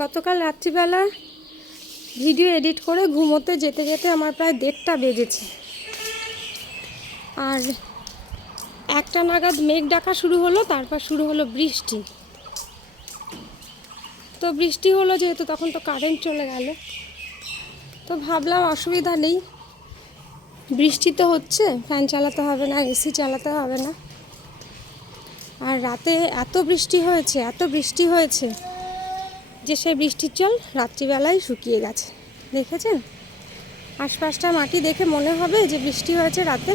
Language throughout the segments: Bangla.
গতকাল রাত্রিবেলা ভিডিও এডিট করে ঘুমোতে যেতে যেতে আমার প্রায় 1:30টা বেজেছে। আর 1টা নাগাদ মেঘ ডাকা শুরু হলো, তারপর শুরু হলো বৃষ্টি। তো বৃষ্টি হলো যেহেতু, তখন তো কারেন্ট চলে গেল। তো ভাবলাম অসুবিধা নেই, বৃষ্টি তো হচ্ছে, ফ্যান চালাতে হবে না, এসি চালাতে হবে না। আর রাতে এত বৃষ্টি হয়েছে যে সেই বৃষ্টির জল রাত্রিবেলায় শুকিয়ে গেছে। দেখেছেন, আশপাশটা মাটি দেখে মনে হবে যে বৃষ্টি হয়েছে রাতে।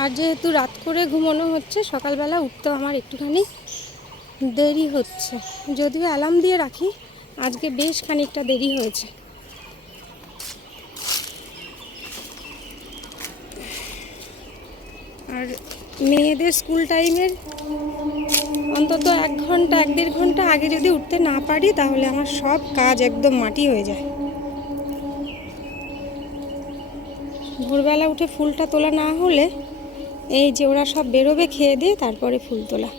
আর যেহেতু রাত করে ঘুমানো হচ্ছে, সকালবেলা উঠতেও আমার একটুখানি দেরি হচ্ছে। যদিও অ্যালার্ম দিয়ে রাখি, আজকে বেশ খানিকটা দেরি হয়েছে। আর মেয়েদের স্কুল টাইমের অন্তত 1-1.5 ঘন্টা আগে যদি উঠতে না পারি, তাহলে আমার সব কাজ একদম মাটি হয়ে যায়। ভোরবেলা উঠে ফুলটা তোলা না হলে, এই যে ওরা সব বেরোবে খেয়ে দিয়ে, তারপরে ফুল তোলা।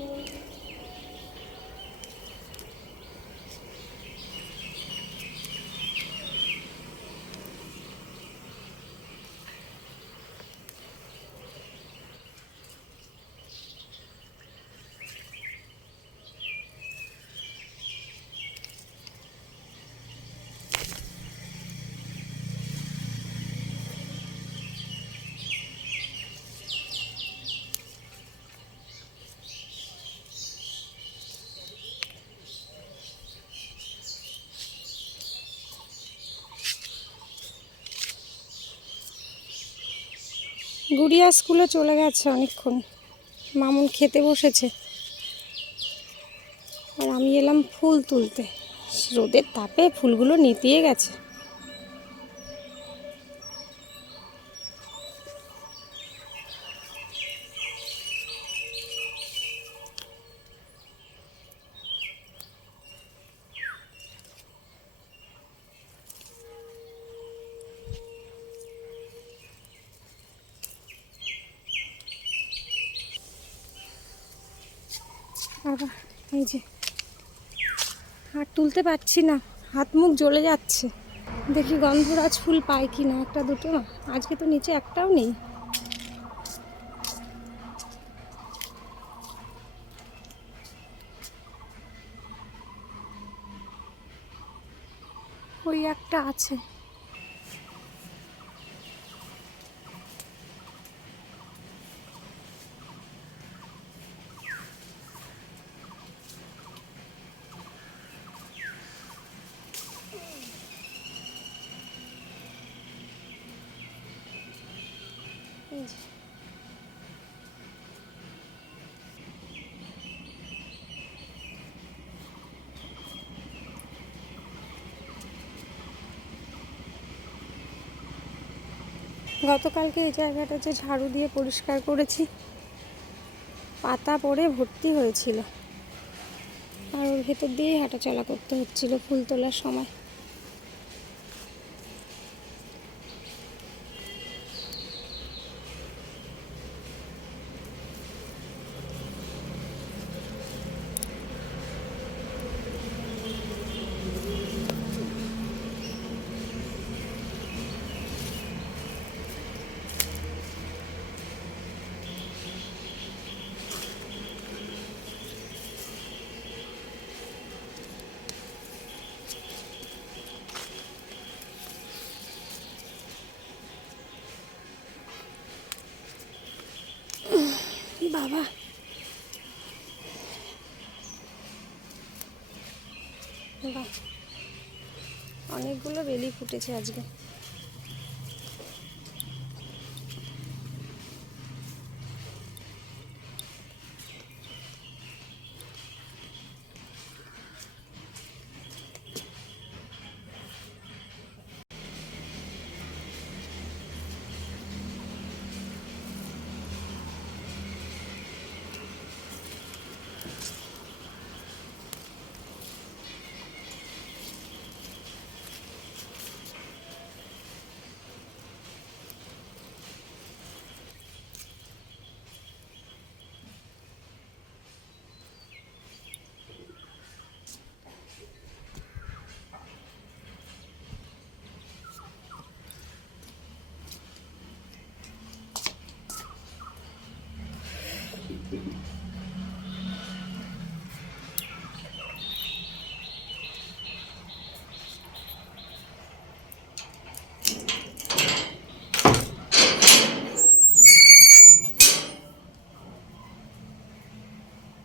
গুড়িয়া স্কুলে চলে গেছে অনেকক্ষণ, মামুন খেতে বসেছে, আর আমি এলাম ফুল তুলতে। রোদের তাপে ফুলগুলো নেতিয়ে গেছে। বাবা, এই যে আর তুলতে পারছি না, হাত মুখ জ্বলে যাচ্ছে। দেখি গন্ধরাজ ফুল পাই কি না, একটা দুটো। আজকে তো নিচে একটাও নেই। ওই একটা আছে। গতকালকে এই জায়গাটা যে ঝাড়ু দিয়ে পরিষ্কার করেছি, পাতা পড়ে ভর্তি হয়েছিল, আর ওর ভেতর দিয়েই হাঁটাচলা করতে হচ্ছিল ফুল তোলার সময়। বাবা, বাহ, অনেকগুলো বেলি ফুটেছে আজকে।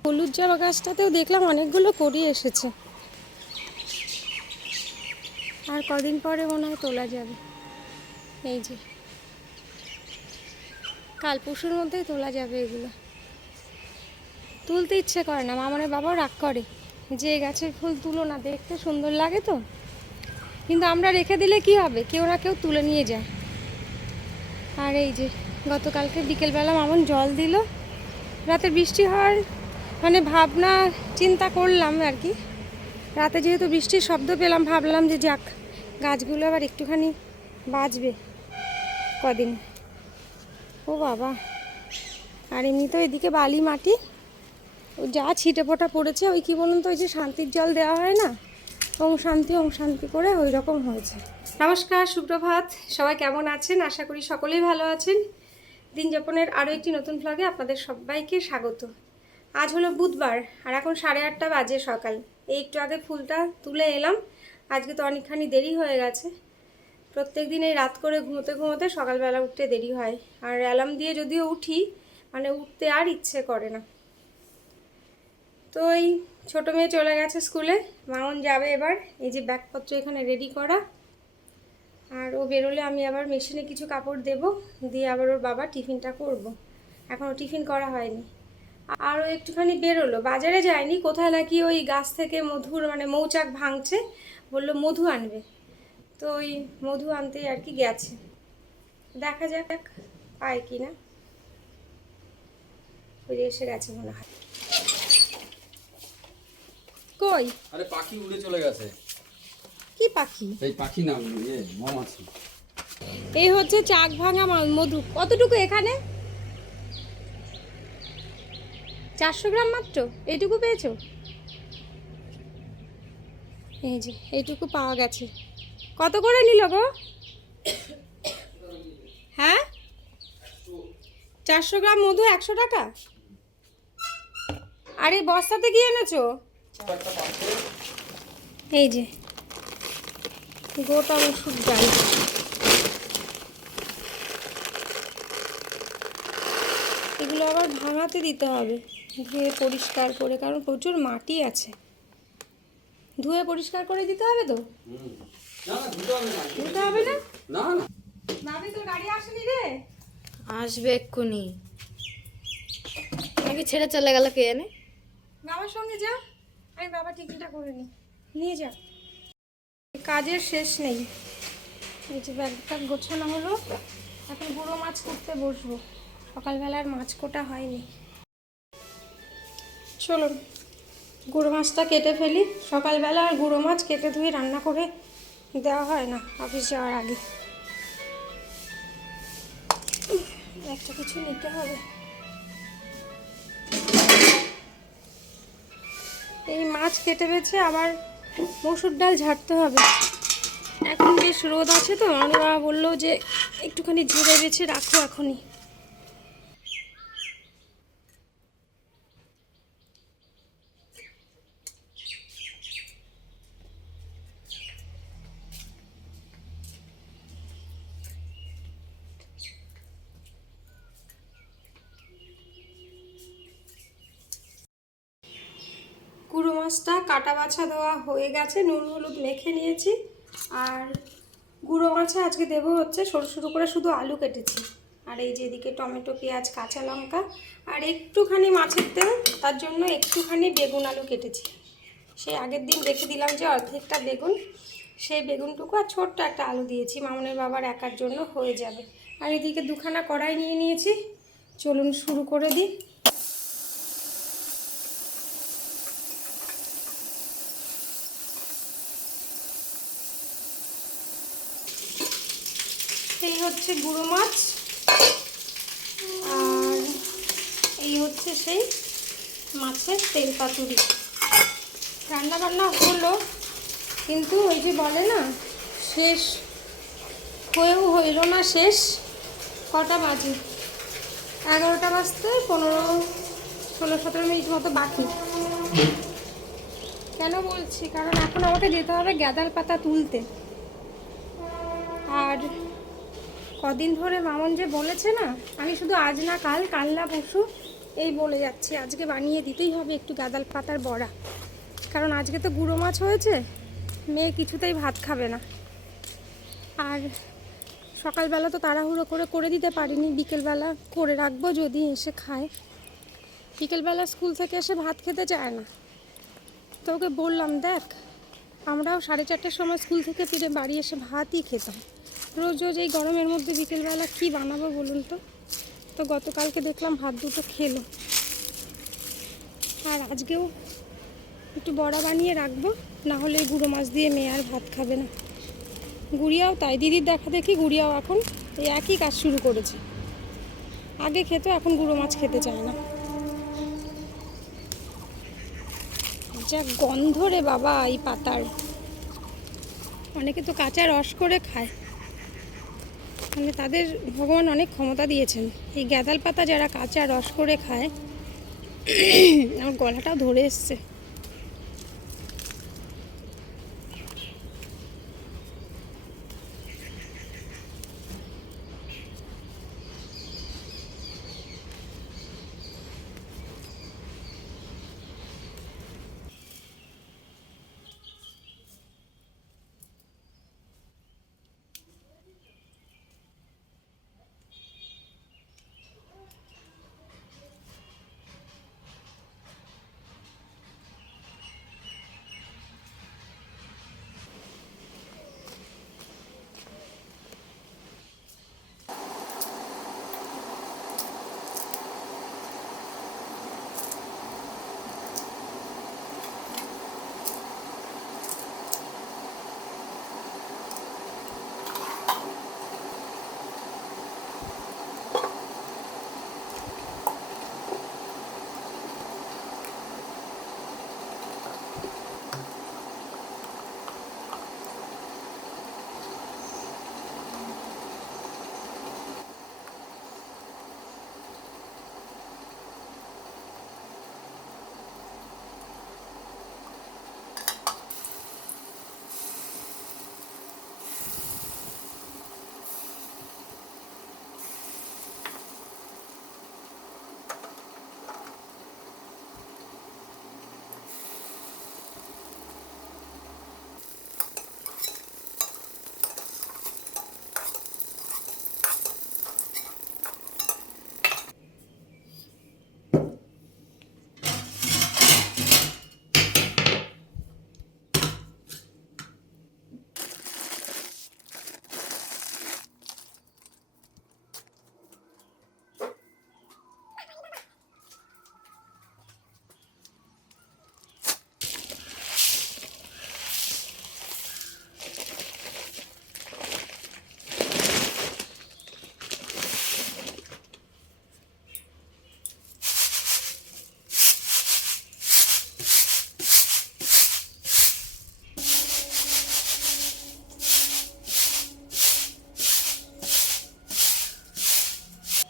হলুদ জবা গাছটাতেও দেখলাম অনেকগুলো করি এসেছে, আর কদিন পরে মনে হয় তোলা যাবে। এই যে কাল পরশুর মধ্যেই তোলা যাবে এগুলো। তুলতে ইচ্ছে করে না, মামনের বাবাও রাগ করে যে এই গাছের ফুল তুলো না, দেখতে সুন্দর লাগে তো, কিন্তু আমরা রেখে দিলে কি হবে, কেউ না কেউ তুলে নিয়ে যায়। আর এই যে গতকালকে বিকেলবেলা মামন জল দিল, রাতে বৃষ্টি হওয়ার মানে ভাবনা চিন্তা করলাম আর কি। রাতে যেহেতু বৃষ্টির শব্দ পেলাম, ভাবলাম যে যাক গাছগুলো আবার একটুখানি বাঁচবে কদিন। ও বাবা, আর এমনি তো এদিকে বালি মাটি, ও যা ছিটে ফোটা পড়েছে, ওই কি বলুন তো, ওই যে শান্তির জল দেওয়া হয় না, ওম শান্তি করে ওই রকম হয়েছে। নমস্কার, সুপ্রভাত, সবাই কেমন আছেন? আশা করি সকলেই ভালো আছেন। দিন যাপনের আরও একটি নতুন ভ্লগে আপনাদের সবাইকে স্বাগত। আজ হলো বুধবার, আর এখন 8:30 বাজে সকাল। এই একটু আগে ফুলটা তুলে এলাম, আজকে তো অনেকখানি দেরি হয়ে গেছে। প্রত্যেক দিন এই রাত করে ঘুমোতে ঘুমোতে সকালবেলা উঠতে দেরি হয়, আর অ্যালার্ম দিয়ে যদিও উঠি, মানে উঠতে আর ইচ্ছে করে না। তো এই ছোটো মেয়ে চলে গেছে স্কুলে, মামন যাবে এবার। এই যে ব্যাগপত্র এখানে রেডি করা, আর ও বেরোলে আমি আবার মেশিনে কিছু কাপড় দেব, দিয়ে আবার ওর বাবা টিফিনটা করব। এখনও টিফিন করা হয়নি। আরও একটুখানি বেরোলো, বাজারে যায়নি, কোথায় নাকি ওই গাছ থেকে মধুর মানে মৌচাক ভাঙছে, বললো মধু আনবে, তো ওই মধু আনতেই আর কি গেছে। দেখা যাক পায় কি না। ওই এসে গেছে মনে হয়। কই? আরে পাখি উড়ে চলে গেছে। কি পাখি? এই পাখি না, মৌমাছি। এই হচ্ছে চাক ভাঙা মধু। কতটুকু এখানে? 400 গ্রাম মাত্র, এইটুকু পেয়েছো? এই যে এইটুকু পাওয়া গেছে। কত করে নিল গো? হ্যাঁ, 400 গ্রাম মধু 100 টাকা। আরে বস্তাতে কি এনেছো? এই যে গোটা ওষুধ ডাল। এগুলো আবার ভাঙাতে দিতে হবে, ধুয়ে পরিষ্কার করে, কারণ প্রচুর মাটি আছে। ধুয়ে পরিষ্কার করে দিতে হবে তো? ধুতে হবে না? না না, ভাবি তোর গাড়ি আসেনি রে? আসবে এক্ষুনি। নাকি ছেড়ে চলে গেল কে জানে। বাবার সঙ্গে যা, আমি বাবা টিফিনটা করে নিয়ে যা। কাজের শেষ নেই। এই যে ব্যাগটা গোছানো হলো, এখন গুঁড়ো মাছ করতে বসবো। সকালবেলার মাছ কোটা হয়নি। চলুন গুঁড়ো মাছটা কেটে ফেলি। সকালবেলা আর গুঁড়ো মাছ কেটে ধুয়ে রান্না করে দেওয়া হয় না অফিস যাওয়ার আগে। একটা কিছু নিতে হবে। এই মাছ কেটে বেছে আবার মসুর ডাল ঝাড়তে হবে। এখন বেশ রোদ আছে তো, আমার বাবা বললো যে একটুখানি ঝেড়ে বেছে রাখো এখনই। গুঁড়ো মাছটা কাটা বাছা দেওয়া হয়ে গেছে, নুন হলুদ মেখে নিয়েছি। আর গুঁড়ো মাছে আজকে দেবো হচ্ছে সরু সরু করে শুধু আলু কেটেছি, আর এই যে এদিকে টমেটো, পেঁয়াজ, কাঁচা লঙ্কা, আর একটুখানি মাছের তেল, তার জন্য একটুখানি বেগুন আলু কেটেছি। সেই আগের দিন রেখে দিলাম যে অর্ধেকটা বেগুন, সেই বেগুনটুকু আর ছোট্ট একটা আলু দিয়েছি, মামনের বাবার একার জন্য হয়ে যাবে। আর এদিকে দুখানা কড়াই নিয়ে নিয়েছি। চলুন শুরু করে দিই। এই হচ্ছে গুঁড়ো মাছ, আর এই হচ্ছে সেই মাছের তেল পাতুরি। রান্না বান্না হলো, কিন্তু ওই যে বলে না, শেষ হয়েও হইল না শেষ। কটা বাজে? 11টা বাজতে 16-17 মিনিট মতো বাকি। কেন বলছি, কারণ এখন আমাকে যেতে হবে গাঁদাল পাতা তুলতে। আর কদিন ধরে মামন যে বলেছে না, আমি শুধু আজ না কাল, কাল না পরশু এই বলে যাচ্ছি, আজকে বানিয়ে দিতেই হবে একটু গাঁদাল পাতার বড়া, কারণ আজকে তো গুঁড়ো মাছ হয়েছে, মেয়ে কিছুতেই ভাত খাবে না। আর সকালবেলা তো তাড়াহুড়ো করে করে দিতে পারিনি, বিকেলবেলা করে রাখবো যদি এসে খায়। বিকেলবেলা স্কুল থেকে এসে ভাত খেতে চায় না, তো ওকে বললাম দেখ আমরাও 4:30টার সময় স্কুল থেকে ফিরে বাড়ি এসে ভাতই খেতাম, রোজ রোজ এই গরমের মধ্যে বিকেলবেলা কি বানাবো বলুন তো। তো গতকালকে দেখলাম ভাত দুটো খেলো, আর আজকেও একটু বড়া বানিয়ে রাখবো, না হলে এই গুঁড়ো মাছ দিয়ে মেয়ে আর ভাত খাবে না। গুড়িয়াও তাই, দিদির দেখা দেখি গুড়িয়াও এখন এই একই কাজ শুরু করেছে, আগে খেতো এখন গুঁড়ো মাছ খেতে চায় না। যা গন্ধ রে বাবা এই পাতার, অনেকে তো কাঁচা রস করে খায়, মানে তাদের ভগবান অনেক ক্ষমতা দিয়েছেন। এই গ্যাদাল পাতা যারা কাঁচা রস করে খায়, আমার গলাটাও ধরে এসছে।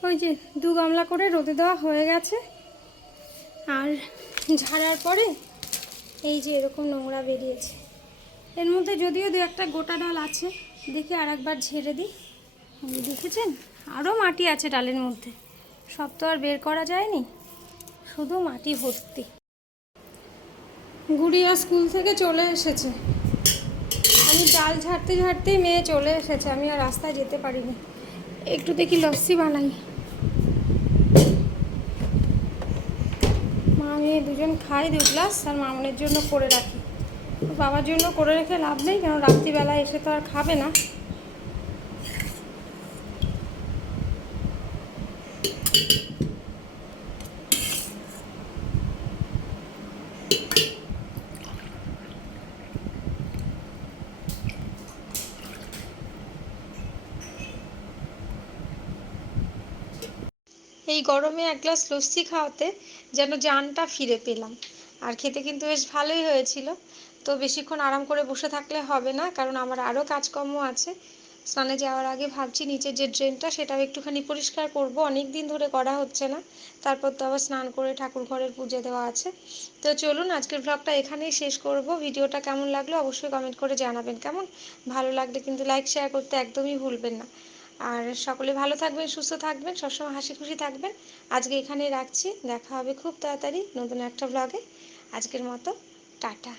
ওই যে 2 গামলা করে রোদে দেওয়া হয়ে গেছে, আর ঝাড়ার পরে এই যে এরকম নোংরা বেরিয়েছে। এর মধ্যে যদিও 2-1টা গোটা ডাল আছে, দেখে আর একবার ঝেড়ে দিই। এই দেখেছেন আরও মাটি আছে ডালের মধ্যে, সব তো আর বের করা যায়নি, শুধু মাটি ভর্তি। গুড়িয়া স্কুল থেকে চলে এসেছে, আমি ডাল ঝাড়তে ঝাড়তেই মেয়ে চলে এসেছে, আমি আর রাস্তায় যেতে পারিনি। একটু দেখি লস্যি বানাই, মা মেয়ে দুজন খাই 2 গ্লাস, আর মামনের জন্য করে রাখি। বাবার জন্য করে রেখে লাভ নেই, কারণ রাত্রিবেলা এসে তো আর খাবে না। এই গরমে 1 গ্লাস লস্যি খাওয়াতে যেন জানটা ফিরে পেলাম, আর খেতে কিন্তু বেশ ভালোই হয়েছিল। তো বেশিক্ষণ আরাম করে বসে থাকলে হবে না, কারণ আমার আরও কাজকর্ম আছে। স্নানে যাওয়ার আগে ভাবছি নিচের যে ড্রেনটা সেটাও একটুখানি পরিষ্কার করব, অনেক দিন ধরে করা হচ্ছে না। তারপর তো আবার স্নান করে ঠাকুর ঘরের পুজো দেওয়া আছে। তো চলুন আজকের ব্লগটা এখানেই শেষ করব। ভিডিওটা কেমন লাগলো অবশ্যই কমেন্ট করে জানাবেন। কেমন ভালো লাগলে কিন্তু লাইক শেয়ার করতে একদমই ভুলবেন না। আর সকলে ভালো থাকবেন, সুস্থ থাকবেন, সবসময় হাসি খুশি থাকবেন। আজকে এখানেই রাখছি, দেখা হবে খুব তাড়াতাড়ি নতুন একটা ব্লগে। আজকের মতো টাটা।